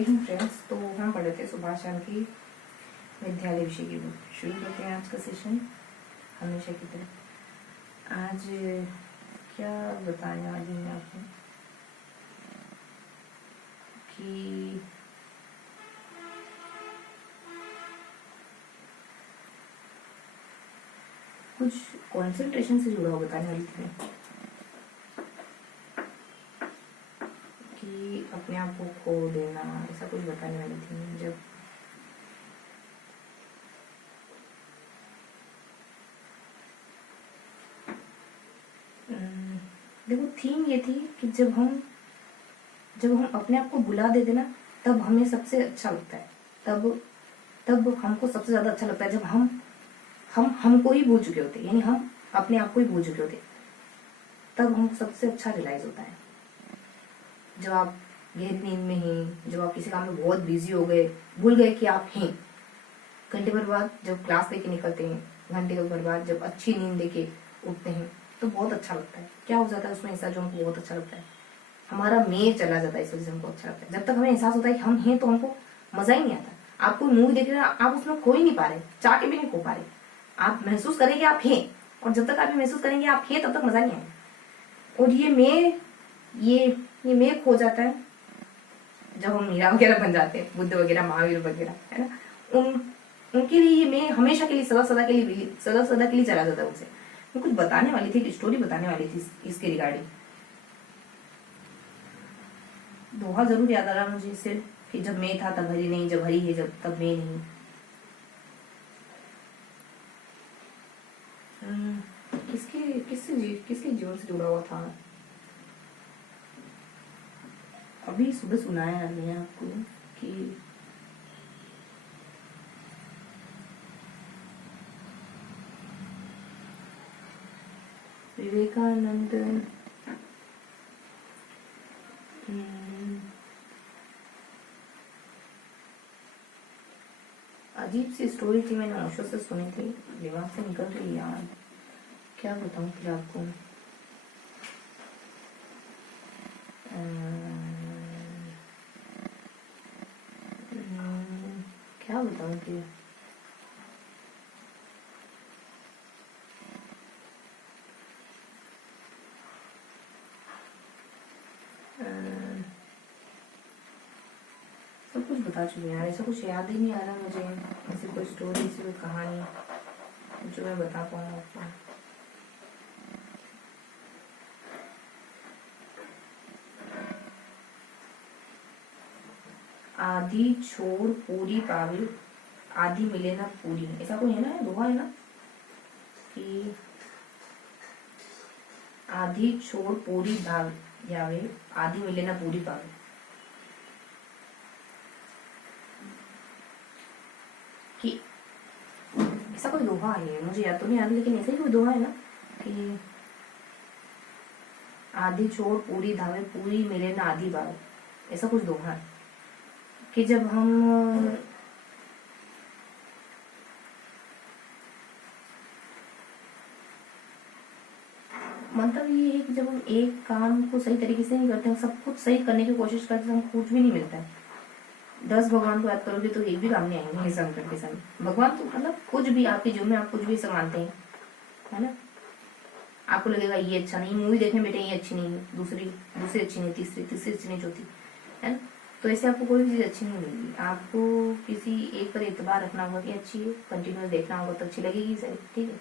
जय हिंद फ्रेंड्स। तो हम पढ़ रहे थे सुभाष चंद्र की विद्यालय विषय की बुक। शुरू करते हैं आज का सेशन हमेशा की तरह। आज क्या बताने वाली मैं आपको कि कुछ कंसंट्रेशन से जुड़ा हुआ बताने वाली थी कि अपने आप को खो देना, ऐसा कुछ बताने वाली थी। जब देखो थीम ये थी कि जब हम अपने आप को भुला देते ना, तब हमें सबसे अच्छा लगता है। तब हमको सबसे ज्यादा अच्छा लगता है जब हम हमको ही भूल चुके होते, यानी हम अपने आप को ही भूल चुके होते, तब हमको सबसे अच्छा रियलाइज होता है। जब आप गहरी नींद में हैं, जब आप किसी काम में बहुत बिजी हो गए, भूल गए कि आप हैं। घंटे भर बाद जब क्लास लेके निकलते हैं, घंटे भर बाद जब अच्छी नींद लेके उठते हैं, तो बहुत अच्छा लगता है। क्या हो जाता है उसमें ऐसा जो हमको बहुत अच्छा लगता है, हमारा मैं चला जाता है, इस वजह से हमको अच्छा लगता है। जब तक हमें एहसास होता है कि हम हैं, तो हमको मजा ही नहीं आता। आप कोई मूवी देख रहे हैं, आप उसमें खो ही नहीं पा रहे, चाह के भी नहीं खो पा रहे। आप महसूस करेंगे आप हैं, और जब तक आप महसूस करेंगे आप हैं, तब तक मजा नहीं आएगा। और ये मैं खो जाता है जब हम मीरा वगैरह बन जाते हैं, बुद्ध वगैरह, महावीर वगैरह, है ना। उनके लिए ये मैं हमेशा के लिए, सदा के लिए चला जाता है उनसे। मैं कुछ बताने वाली थी, एक स्टोरी बताने वाली थी इसके रिगार्डिंग। दोहा जरूर याद आ रहा मुझे इससे कि जब मैं था तब हरी नहीं, जब हरी है जब तब मैं नहीं। किसके जीवन से जुड़ा हुआ था, अभी सुबह सुनाया मैंने आपको कि विवेकानंद अजीब सी स्टोरी थी, मैंने ओशो से सुनी थी, दिमाग से निकल रही यार। क्या बताऊं फिर आपको। क्या बताऊं फिर। सब कुछ बता चुके हैं यार, ऐसा कुछ याद ही नहीं आ रहा मुझे, ऐसी कोई स्टोरी, ऐसी कोई कहानी जो मैं बता पाऊँ आपको। आधी छोड़ पूरी पावे, आधी मिले ना पूरी, ऐसा कोई है ना, दोहा है ना कि आधी छोड़ पूरी भाग जावे, आधी मिले ना पूरी पावे। कि ऐसा कोई दोहा है, मुझे याद तो नहीं आ रहा, लेकिन ऐसा ही कोई दोहा है ना कि आधी छोड़ पूरी धावे, पूरी मिले ना आधी बार। ऐसा कुछ दोहा है कि जब हम मतलब ये है कि जब हम एक काम को सही तरीके से नहीं करते, हम सब कुछ सही करने की कोशिश करते हैं, हम कुछ भी नहीं मिलता है। 10 भगवान को याद करोगे तो एक भी काम नहीं आएंगे इस संकट के समय। भगवान तो मतलब कुछ भी आपके जीवन में, आप कुछ भी ऐसा मानते हैं, है ना। आपको लगेगा ये अच्छा नहीं, मूवी देखने बेटे ये अच्छी नहीं है, दूसरी अच्छी नहीं, तीसरी अच्छी नहीं, चौथी, है ना। तो ऐसे आपको कोई भी चीज अच्छी नहीं मिलेगी। आपको किसी एक पर एतबार रखना होगा कि अच्छी है, कंटिन्यूस देखना होगा तो अच्छी लगेगी, सही, ठीक है।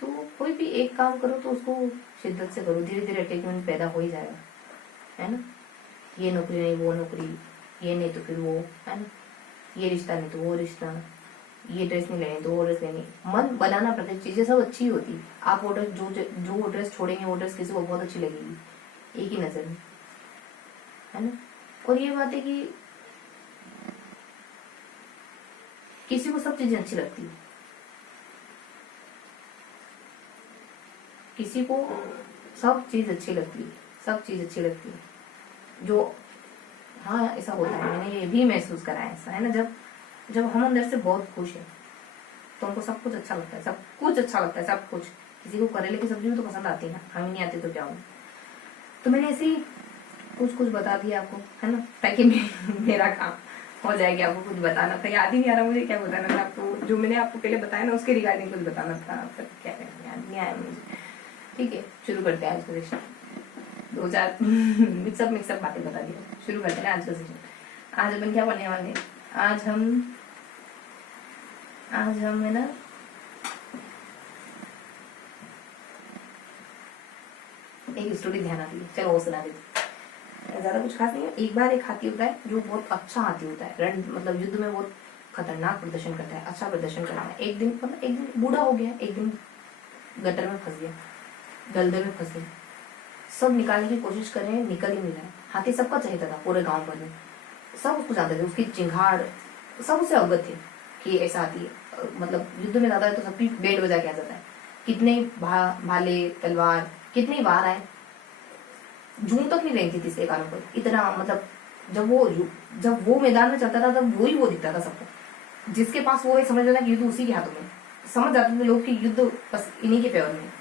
तो कोई भी एक काम करो तो उसको शिद्दत से करो, धीरे धीरे अटैचमेंट पैदा हो ही जाएगा, है ना। ये नौकरी नहीं वो नौकरी, ये नहीं तो फिर वो, है ना, ये रिश्ता नहीं तो वो रिश्ता, ये ड्रेस नहीं लेनी तो वो ड्रेस लेनी। मन बनाना पड़ता है, चीजें सब अच्छी होती। आप वो ड्रेस जो ड्रेस छोड़ेंगे, वो ड्रेस किसी को बहुत अच्छी लगेगी एक ही नजर में, है ना। और ये बात है कि किसी को सब चीजें अच्छी लगती है, किसी को सब चीज अच्छी लगती है, सब चीज अच्छी लगती है जो, हाँ ऐसा होता है, मैंने ये भी महसूस करा है ऐसा, है ना। जब हम अंदर से बहुत खुश है तो हमको सब कुछ अच्छा लगता है, सब कुछ अच्छा लगता है, सब कुछ। किसी को करेले की सब्जी भी तो पसंद आती है ना, हमें नहीं आती तो क्या हो। तो मैंने ऐसी कुछ कुछ बता दिया आपको, है ना, ताकि मेरा काम हो जाएगा। आपको कुछ बताना था, याद ही नहीं आ रहा मुझे क्या बताना था आपको। जो मैंने आपको पहले बताया ना उसके रिगार्डिंग कुछ बताना था, पर क्या करें, याद नहीं आया मुझे। ठीक है, शुरू करते हैं आज का सेशन। 2-4 मिक्सअप बातें बता दी, शुरू करते हैं आज का सेशन। आज अपन क्या पढ़ने वाले हैं? आज हम है ना एक स्टोरी ध्यान आती है, चलो वो सुना देती। ज्यादा कुछ खास नहीं है। एक बार एक हाथी होता है जो बहुत अच्छा हाथी होता है, रण मतलब युद्ध में बहुत खतरनाक प्रदर्शन करता है, अच्छा प्रदर्शन करता है। एक दिन बूढ़ा हो गया, एक दिन गटर में फंस गया, दलदल में फंस गया। सब निकालने की कोशिश कर रहे हैं, निकल ही नहीं रहा है। हाथी सबका चाहता था पूरे गांव भर में, सब उसको जानते थे, उसकी चिंगाड़ सब उससे अवगत थे कि ऐसा हाथी है। मतलब युद्ध में जाता है तो सबकी बैंड बजा के आ जाता है। कितने भाले तलवार कितनी बार आए, जून तक नहीं रहती थी इसके कानों पर। इतना मतलब जब वो मैदान में चलता था तब वो दिखता था सबको। जिसके पास वो है समझ लेना कि युद्ध उसी के हाथों में। समझ जाते थे लोग कि युद्ध बस इन्हीं के फेवर में।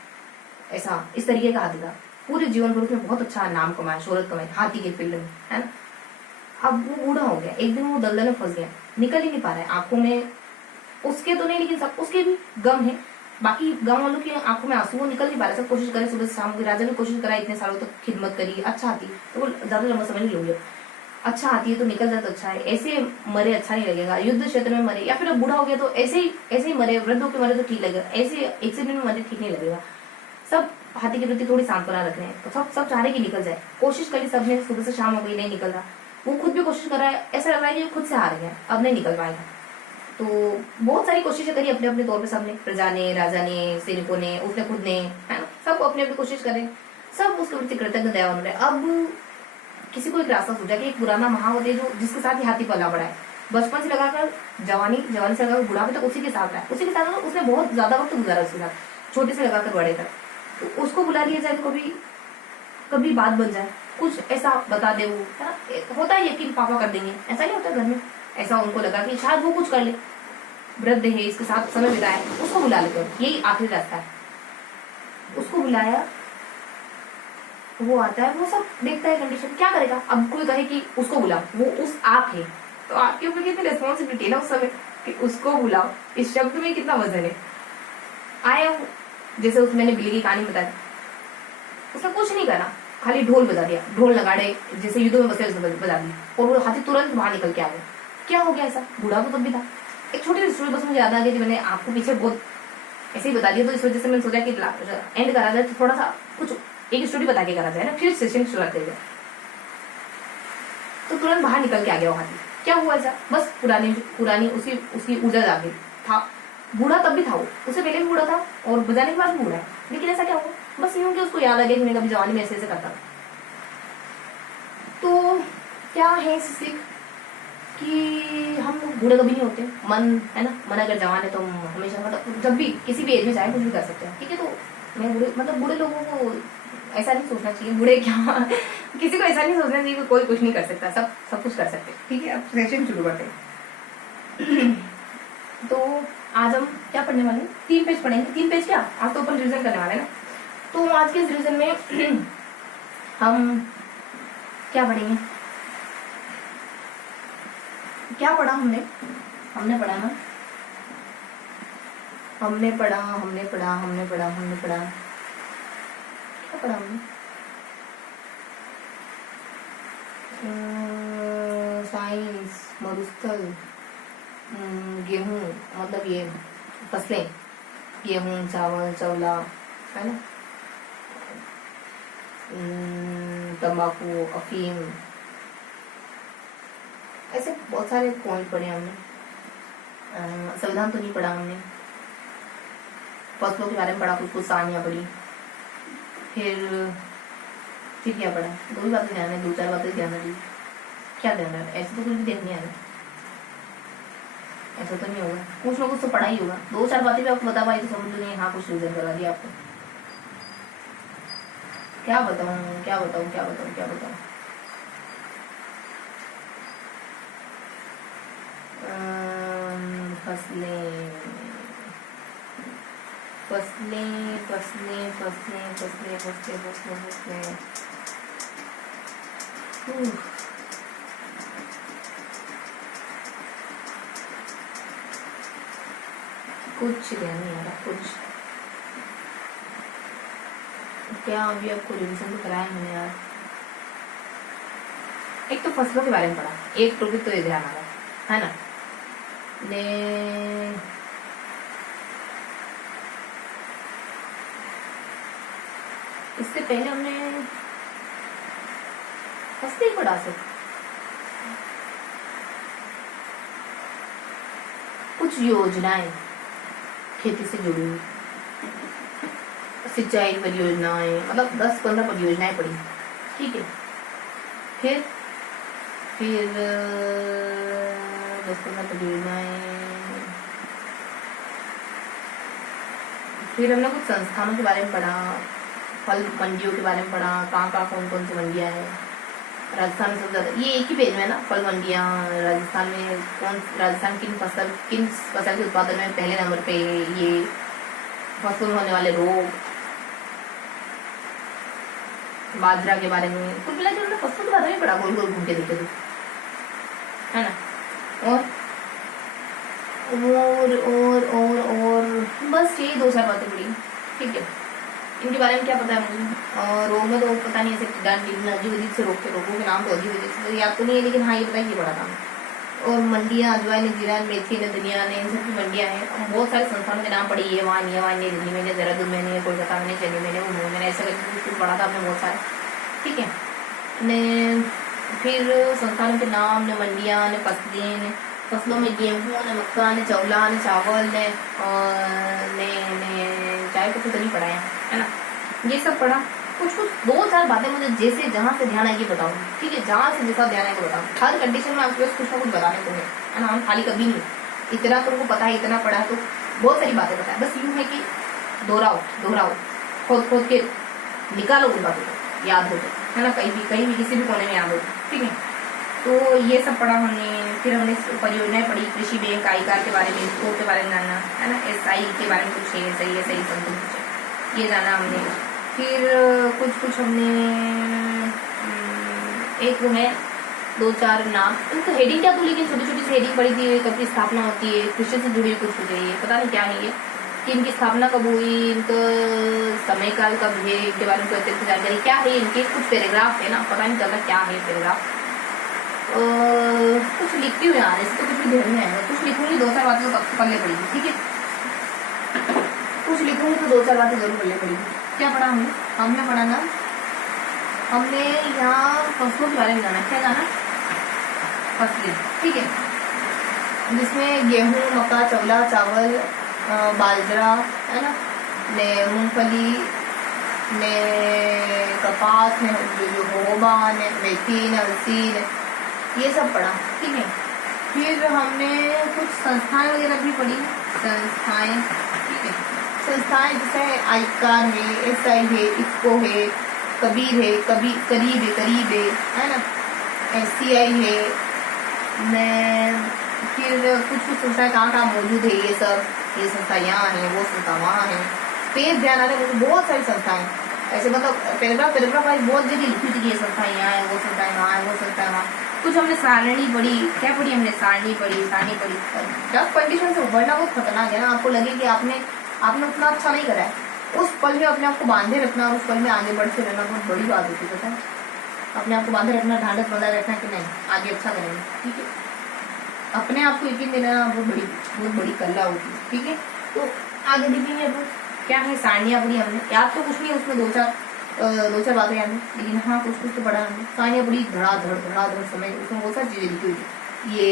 ऐसा इस तरीके का हाथी था। पूरे जीवन भर उसने बहुत अच्छा नाम कमाया, शोहरत कमाई हाथी के फील्ड में, है ना। अब वो बूढ़ा हो गया, एक दिन वो दलदल में फंस गया, निकल ही नहीं पा रहा है। आंखों में उसके तो नहीं, लेकिन सब उसके भी गम है, बाकी गांव वालों की आंखों में आंसू, वो निकल नहीं पा रहा। सब कोशिश करे सुबह से शाम को, राजा भी कोशिश करा, इतने सालों तक खिदमत करी, अच्छा हाथी तो वो ज्यादा लंबा समय नहीं लोगे, अच्छा हाथी है तो निकल जाए तो अच्छा है। ऐसे मरे अच्छा नहीं लगेगा, युद्ध क्षेत्र में मरे, या फिर बूढ़ा हो गया तो ऐसे ही मरे, वृद्ध होकर मरे तो ठीक लगेगा, ऐसे एक्सीडेंट में मरे ठीक नहीं लगेगा। सब हाथी के प्रति थोड़ी सांत्वना रख रहे हैं, तो सब चाह रहे कि निकल जाए। कोशिश करी सबने, सुबह से शाम हो गई, नहीं निकल रहा। वो खुद भी कोशिश कर रहा है, ऐसा लग रहा है कि खुद से हार गया, अब नहीं निकल पाएगा। तो बहुत सारी कोशिशें करी अपने अपने तौर पे सबने, प्रजा ने, राजा ने, सैनिकों ने, उसने खुद ने, है ना, सब अपने अपनी कोशिश करें, सब उसके प्रति कृतज्ञ दयावान रहे। अब किसी को एक रास्ता सूझा कि एक पुराना महावत है जो जिसके साथ ही हाथी पला बड़ा है, बचपन से लगाकर जवानी से लगाकर बुढ़ापे तक उसी के साथ रहा है, उसी के साथ उसने बहुत ज्यादा वक्त गुजारा उसके साथ, छोटे से लगाकर बड़े तक। तो उसको बुला लिया जाए तो कभी बात बन जाए, कुछ ऐसा बता दे वो, है ना। होता है यकीन पापा कर देंगे, ऐसा ही होता है घर में। ऐसा उनको लगा कि शायद वो कुछ कर ले, वृद्ध है, इसके साथ समय बिताए, उसको बुला लेते हैं, यही आखिरी रास्ता है। उसको बुलाया, वो आता है, वो सब देखता है कंडीशन, क्या करेगा। अब कोई कहे कि उसको बुलाओ, वो उस आप है तो आपके ऊपर कितनी रिस्पॉन्सिबिलिटी है ना उस समय कि उसको बुलाओ। इस शब्द में कितना वजन है। आया वो, जैसे उसमें मैंने बिल्ली की कहानी बताई, उसने कुछ नहीं करा, खाली ढोल बजा दिया, ढोल नगाड़े जैसे युद्धों में बसे बजा दी, और वो हाथी तुरंत बाहर निकल के आ गया। क्या हो गया ऐसा, बूढ़ा तो तब भी था। एक छोटी सी स्टोरी बस मुझे याद आ गई थी, मैंने आपको पीछे बहुत ऐसे ही बता दिया, तो इस वजह से मैंने सोचा कि एंड करा जाए, तो थोड़ा सा कुछ एक स्टोरी बता के करा जाए ना, फिर सेशन शुरुआत करेगा। तो तुरंत बाहर निकल के आ गया वो हाथी। क्या हुआ ऐसा, बस पुरानी उसकी ऊर्जा जागी था। बूढ़ा तब भी था, वो उससे पहले भी बूढ़ा था और बजाने के बाद भी बूढ़ा है, लेकिन ऐसा क्या हुआ, बस यूं कि उसको याद आ गया कि मैं कभी जवानी में ऐसे करता था। तो क्या है सीख कि हम लोग बूढ़े कभी नहीं होते, मन है ना, मन अगर जवान है तो हम हमेशा मतलब जब भी किसी भी एज में चाहे कुछ भी कर सकते हैं, ठीक है। तो मैं बूढ़े लोगों को ऐसा नहीं सोचना चाहिए, बूढ़े क्या किसी को ऐसा नहीं सोचना चाहिए कि कोई कुछ नहीं कर सकता, सब कुछ कर सकते, ठीक है। अब सेशन शुरू करते हैं। तो आज हम क्या पढ़ने वाले हैं, 3 पेज पढ़ेंगे। 3 पेज क्या, आज तो अपन रिविजन करने वाले हैं ना। तो आज के इस रिविजन में हम क्या पढ़ेंगे, क्या पढ़ा हमने पढ़ा ना, हमने पढ़ा क्या पढ़ा हमने, साइंस, मरुस्थल, गेहूं, मतलब ये फसलें, गेहूं, चावल, चौला, है ना, तंबाकू, अफीम, ऐसे बहुत सारे पॉइंट पढ़े हमने। संविधान तो नहीं पढ़ा हमने, फसलों के बारे में पढ़ा, कुछ कहानियाँ पढ़ी, फिर क्या पढ़ा, 2 बातें ध्यान है, 2-4 बातें ध्यान रही, क्या ध्यान है, ऐसे तो कुछ भी देखने आ रहा, ऐसा तो नहीं होगा, कुछ ना कुछ तो पढ़ा ही होगा। 2-4 बातें भी आपको बता पाई तो समझ नहीं, हाँ कुछ रिविजन करवा दिया आपको। क्या बताऊं, फसलें कुछ ध्यान नहीं आ रहा कुछ। क्या अभी आपको रिविजन तो कराया मैंने यार। एक तो फसलों के बारे में पढ़ा, एक टॉपिक तो ये ध्यान आ रहा है ना। ने इससे पहले हमने फसलें ही पढ़ा सकते, कुछ योजनाएं खेती से जुड़ी हुई, सिंचाई परियोजनाएं, मतलब 10-15 परियोजनाएं पढ़ी, ठीक है। फिर 10-15 परियोजनाएं, फिर हमने कुछ संस्थानों के बारे में पढ़ा, फल मंडियों के बारे में पढ़ा, कहाँ कौन कौन सी मंडियां हैं। राजस्थान में सबसे ज्यादा, ये एक ही पेज में है ना, फल मंडियां राजस्थान में राजस्थान किन फसल के उत्पादन में पहले नंबर पे, ये फसलों में होने वाले रोग, बाजरा के बारे में, कुल मिला के हमने फसलों के बारे में पढ़ा, गोल गोल घूम के देखे थे, है ना। और बस यही 2-4 बातें पढ़ी, ठीक है। इनके बारे में क्या पता है मुझे, रोग में तो पता नहीं, ऐसे अजीब अजीब से रोगों के नाम तो अजीब अजीब से याद तो नहीं है, लेकिन हाँ ये पता है, ये पढ़ा था। और मंडियाँ, अजवाइन, जीरा, मेथी, दुनिया ने, इन सबकी मंडियाँ हैं। बहुत सारे संस्थानों के नाम पढ़ी, ये वहाँ ने, दिल्ली में, देहरादून में, कोलकाता में, चेन्नई में, मुंबई में, ऐसा कुछ पढ़ा था आपने बहुत सारे, ठीक है। ने फिर संस्थानों के नाम ने, मंडियाँ ने, फसलों में गेहूँ ने, मक्का ने, चौला ने, चावल ने, चाय को तो नहीं पढ़ा है ना। ये सब पढ़ा, कुछ 2-4 बातें मुझे जैसे जहाँ से ध्यान आएगी बताऊँ, ठीक है। जहाँ से जैसा ध्यान आएगा बताऊँ, हर कंडीशन में आपके पास कुछ ना कुछ बताने को है ना। हम खाली कभी नहीं, इतना तुमको पता है, इतना पढ़ा है, तो बहुत सारी बातें पता है। बस यूँ है कि दोहराओ, खोद के निकालो उन बातों को, याद हो है ना, कहीं भी किसी भी कोने में याद हो, ठीक है। तो ये सब पढ़ा हमने। फिर हमने परियोजनाएं पढ़ी, कृषि बैंक, आईकार के बारे में, स्कोर के बारे में जानना, है ना, SI के बारे में कुछ है, सही समथिंग ये जाना हमने। फिर कुछ हमने, एक वो है 2-4 नाम, उनको हेडिंग क्या, तो लेकिन छोटी छोटी सी हेडिंग पड़ी थी। कब की स्थापना होती है, कृषि से जुड़ी कुछ हो गई, पता नहीं क्या है ये, कि इनकी स्थापना कब हुई, इनका समय काल कब है, इनके बारे में कोई अतिरिक्त जानकारी क्या है, इनके कुछ पैराग्राफ है ना, पता नहीं चलता क्या है पैराग्राफ। कुछ लिखती हुई आने से तो कुछ भी ध्यान नहीं आएगा, कुछ लिखूंगी 2-4 बातें तो पढ़ने पड़ेगी, ठीक है। कुछ लिखूंगी तो 2-4 बातें जरूर पढ़ने पड़ेगी। क्या पढ़ा हमने पढ़ा ना, हमने यहाँ फसलों के बारे में जाना, क्या जाना, फसलें, ठीक है, जिसमें गेहूँ, मक्का, चौला, चावल, बाजरा, है ना, ने मूंगफली, ने कपास, ने जोहोबा, ने मेथी, ने अलसी, ये सब पढ़ा, ठीक है। फिर हमने कुछ संस्थाएं वगैरह भी पढ़ी, संस्थाएं, ठीक है। संस्थाएं जैसे आईकार है, SI है, इफ्को है, कबीर है, करीब है ना, SCI है। फिर कुछ संस्थाएं कहाँ मौजूद है, ये संस्था यहाँ है, वो संस्था वहाँ है। पेज ध्यान आ रहा है, बहुत सारी संस्थाएं ऐसे, मतलब पैराग्राफ वाइज बहुत जगह लिखी थी, ये संस्था यहाँ है, वो संस्था वहाँ है, वो संस्था वहाँ। कुछ हमने सारणी पढ़ी, क्या पढ़ी हमने, सारणी पढ़ी। जब कंडीशन से उभरना बहुत खतरनाक है ना, आपको लगे कि आपने उतना अच्छा नहीं करा है, उस पल में अपने आप को बांधे रखना और उस पल में आगे बढ़ते रहना बहुत बड़ी बात होती है, पता है। अपने आप को बांधे रखना, ढांढस बंधा रखना कि नहीं आगे अच्छा करेंगे, ठीक है। अपने आप को यकीन देना बहुत बड़ी कला होती है, ठीक है। तो आगे देखेंगे अब क्या है, सारणियाँ पढ़ी हमने, याद तो कुछ नहीं है उसमें, 2-4 बातें याद है, लेकिन हाँ कुछ तो पढ़ा हमने। सारणियाँ बड़ी धड़ाधड़ समय, उसमें बहुत सारी चीजें लिखी हुई थी, ये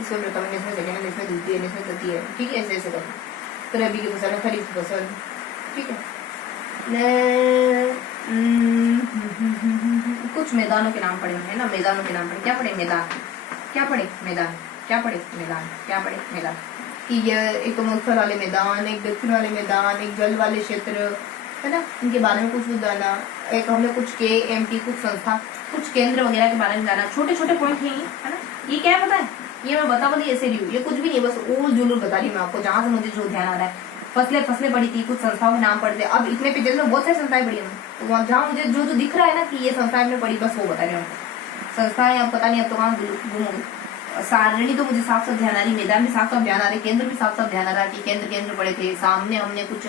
इसमें प्रथम, इसमें सेकेंड, इसमें द्वितीय, इसमें तृतीय, ठीक है, ऐसे करते। रबी की फसल, खरीफ की फसल, ठीक है। कुछ मैदानों के नाम पढ़े है ना, मैदानों के नाम पढ़े, क्या पढ़े, मैदान कि ये एक तो मरुस्थल वाले मैदान, एक दक्षिण वाले मैदान, एक जल वाले क्षेत्र, है ना, इनके बारे में कुछ जाना। एक हमने कुछ KMT, कुछ संस्था, कुछ केंद्र वगैरह के बारे में जाना। छोटे पॉइंट है ना। ये क्या है पता है, ये मैं बता ऐसे रही हूँ, ये कुछ भी नहीं, बस ऊल जुलूल बता रही हूँ मैं आपको, जहाँ से मुझे जो ध्यान आ रहा है। फसलें पड़ी थी, कुछ संस्थाओं के नाम पढ़े थे। अब इतने पेजेस में बहुत सारी संस्थाएं पढ़ी हैं, तो वहाँ जहाँ मुझे जो जो दिख रहा है ना कि ये संस्थाएं में पढ़ी, बस वो बता रहे हैं। संस्थाएं अब पता नहीं, अब तो कहाँ गुम हो गई। सारणी तो मुझे साफ साफ ध्यान आ रही, मैदान भी साफ साफ ध्यान आ रही, केंद्र भी साफ साफ ध्यान आ रहा कि केंद्र पढ़े थे। सामने हमने कुछ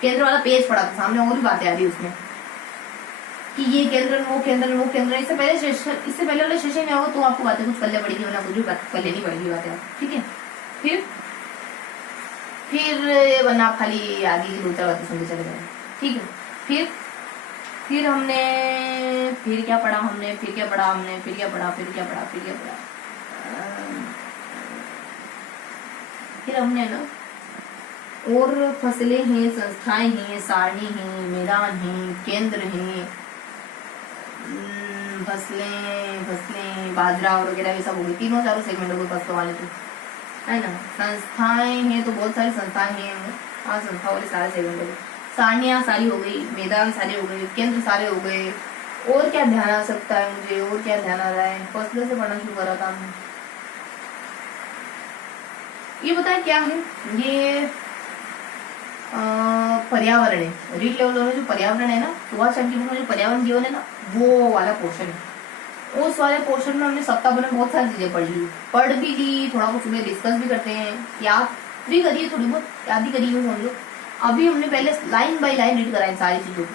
केंद्र वाला पेज पढ़ा था, सामने और भी बातें आ रही उसमें कि ये केंद्र वो केंद्र। इससे पहले वाले सेशन में होगा तो आपको बातें कुछ पल्ले पड़ेगी, वरना कुछ भी पल्ले नहीं पड़ेगी बातें, ठीक है। फिर वरना खाली आगे की 2-4 बातें सुनते चले गए, ठीक है। फिर हमने फिर क्या पढ़ा हमने फिर हमने ना और फसलें हैं, संस्थाएं हैं, सारणी हैं, मैदान हैं, केंद्र हैं, फसलें बाजरा वगैरह ये सब हो गए, 3-4 सेगमेंट हो गए फसलों वाले तो, है ना। संस्थाएं हैं तो बहुत सारी संस्थाएं हैं, हाँ संस्था वाले सारे सेगमेंट हो गए। सारणियाँ सारी हो गई, मैदान सारे हो गए, केंद्र सारे हो गए। और क्या ध्यान आ सकता है मुझे, और क्या ध्यान आ रहा है? फसलों से पढ़ना शुरू करा था हमने। ये बताए क्या है, ये पर्यावरण है। रीड लेवल में जो पर्यावरण है ना, तो चैप्टर में जो पर्यावरण जीवन है ना, वो वाला पोर्शन है। उस वाले पोर्शन में हमने सप्ताह भर में बहुत सारी चीजें पढ़ भी ली, थोड़ा कुछ सुबह डिस्कस भी करते हैं, याद भी करिए, थोड़ी बहुत याद ही करिए समझो। अभी हमने पहले लाइन बाय लाइन रीड कराई सारी चीजों को,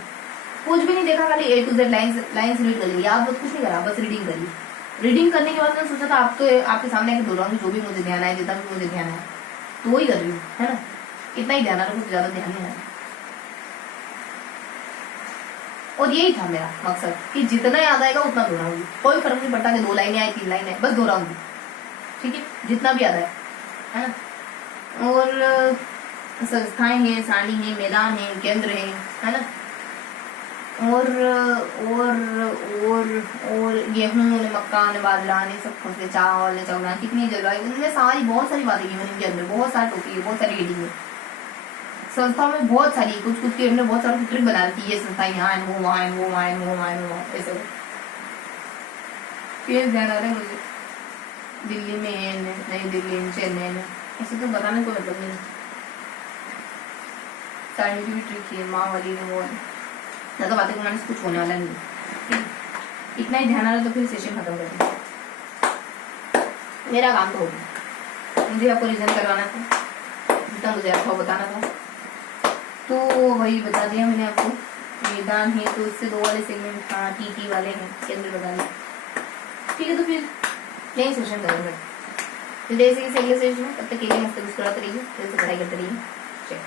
कुछ भी नहीं देखा, खाली A to Z lines read करिए, याद बस कुछ नहीं करा, बस रीडिंग करिए। रीडिंग करने के बाद मैंने सोचा था आपके सामने दोहराऊंगी जो भी मुझे ध्यान आया, जितना भी मुझे ध्यान आया तो वही कर रही हूँ, है ना। इतना ही ध्यान आ रहा, कुछ ज्यादा ध्यान नहीं आया। और यही था मेरा मकसद कि जितना याद आएगा उतना दोहराऊंगी, कोई फर्क नहीं पड़ता कि 2 लाइनें आई 3 लाइनें, बस दोहराऊंगी, ठीक है, जितना भी याद आए, है ना। और संस्थाएं हैं, सारणी है, मैदान है, केंद्र है ना। और गेहूं ने, मक्का ने, बाजरा ने, सब फसलें, चावल ने, चौला, कितनी जलवायु, इनमें बहुत सारी बातें की मैंने इनके अंदर, बहुत सारी टॉपिक है, बहुत सारी रीडिंग है। संस्थाओं में बहुत सारी कुछ के हमने बहुत सारी ट्रिक बना रखी है, संस्था यहाँ है, वो वहाँ है, वो वहाँ है, वो वहाँ है, ऐसे। फिर ध्यान आ रहा है मुझे, दिल्ली में है, नई दिल्ली में, चेन्नई में, ऐसे तो बताने को मतलब नहीं। सारणी की भी ट्रिक है, माँ वाली ने वो है, ज्यादा बातें करने से कुछ होने वाला नहीं। इतना ही ध्यान आ रहा तो फिर सेशन खत्म कर दें। मेरा काम तो हो गया, मुझे आपको रिविजन करवाना था, जितना मुझे आपको बताना था तो वही बता दिया मैंने आपको। मैदान है तो इससे 2 वाले सेगमेंट, हाँ टी वाले हैं, केंद्र बता दिया, ठीक है। तो फिर नई सेशन करेंगे, फिर जैसे कि अगले सेशन में, तब तक के लिए मस्त मुस्कुराते रहिए, जैसे पढ़ाई करते रहिए। चलिए।